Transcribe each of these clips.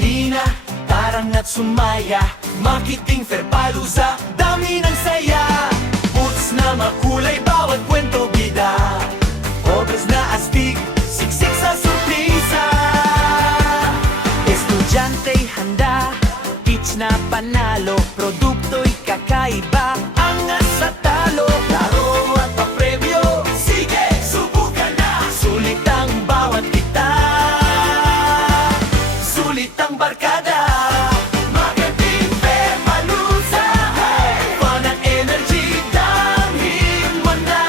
halina, tarang at sumaya, makiting Fairpalooza, dami ng saya. Boots na makulay, bawat kwento bida, obras na astig, siksik sa surpresa. Estudyanteng handa, pitch na panalo, produkto'y kakaiba, angas sa talo, laro at papremyo, sige, subukan na. Sulit ang bawat kita, sulit ang barkada. Magating Fairpalooza, fun at energy, damhin mo na.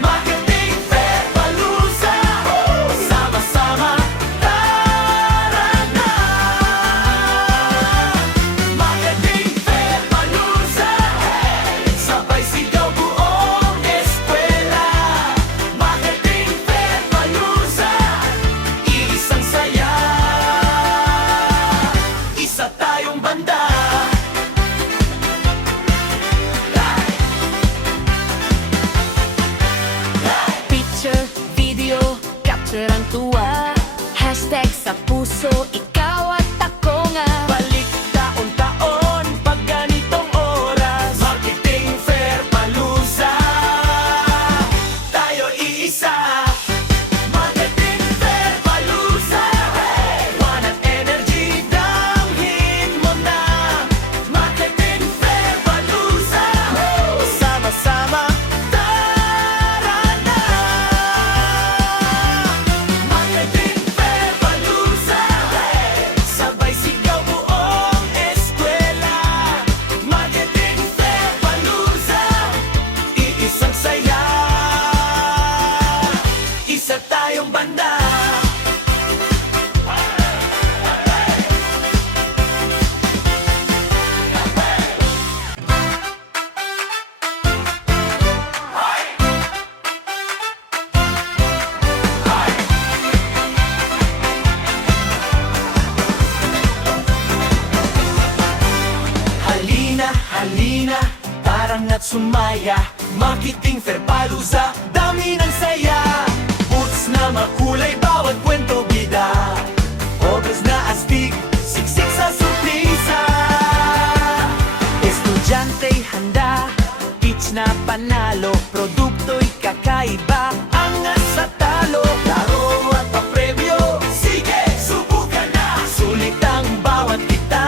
Magating Fairpalooza, sama-sama, tara na. Magating Fairpalooza, sabay sigaw buong eskwela. Magating Fairpalooza, isang saya, isa tayong banda. Picture, video, capture ang tuwa. Hashtag sa puso, ikaw at ako nga. Balik taon-taon pag ganitong oras. Marketing Fairpalooza, tayo iisa. Marketing Fairpalooza, fun at energy, damhin mo na. Marketing Fairpalooza, sama-sama, tara na. Marketing Fairpalooza, sabay sigaw buong eskwela. Marketing Fairpalooza, iisang saya, isa tayong banda. Halina, halina, tarang at sumaya, makiting Fairpalooza, dami ng saya. Boots na makulay, bawat kwento bida, obras na astig, siksik sa surpresa. Estudyanteng handa, pitch na panalo, produkto'y kakaiba, angas sa talo, laro at papremyo, sige, subukan na. Sulit ang bawat kita,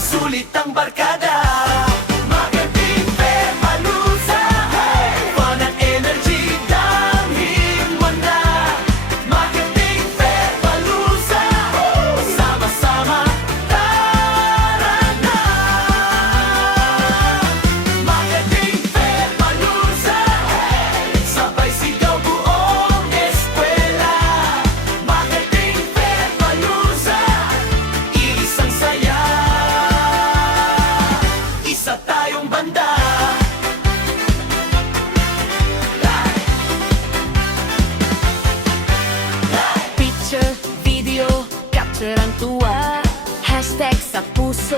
sulit ang barkada. Magating Fairpalooza, fun at energy, damhin mo na. Magating Fairpalooza, sama-sama, tara na. Magating Fairpalooza, sabay sigaw buong eskwela. Magating Fairpalooza, isang saya, isa tayong banda. Picture, video, capture ang tuwa. Hashtag sa puso,